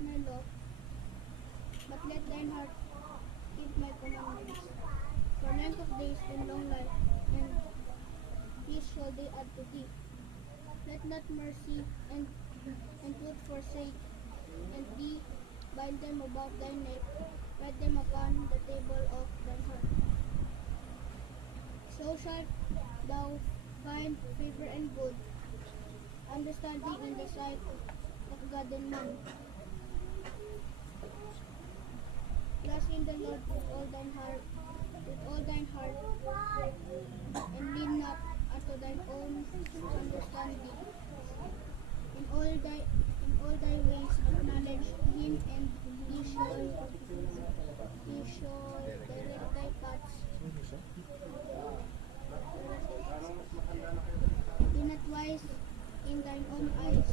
my law, but let thine heart keep my commandments. For length of days and long life, and peace shall they add to thee. Let not mercy and truth forsake, and thee bind them about thy neck, write them upon the table of thine heart. So shalt thou find favor and good, understanding in the sight of God and man. Trust in the Lord with all thine heart, and lean not unto thine own understanding. In all thy ways acknowledge him, and he shall direct thy paths. Be not wise in thine own eyes.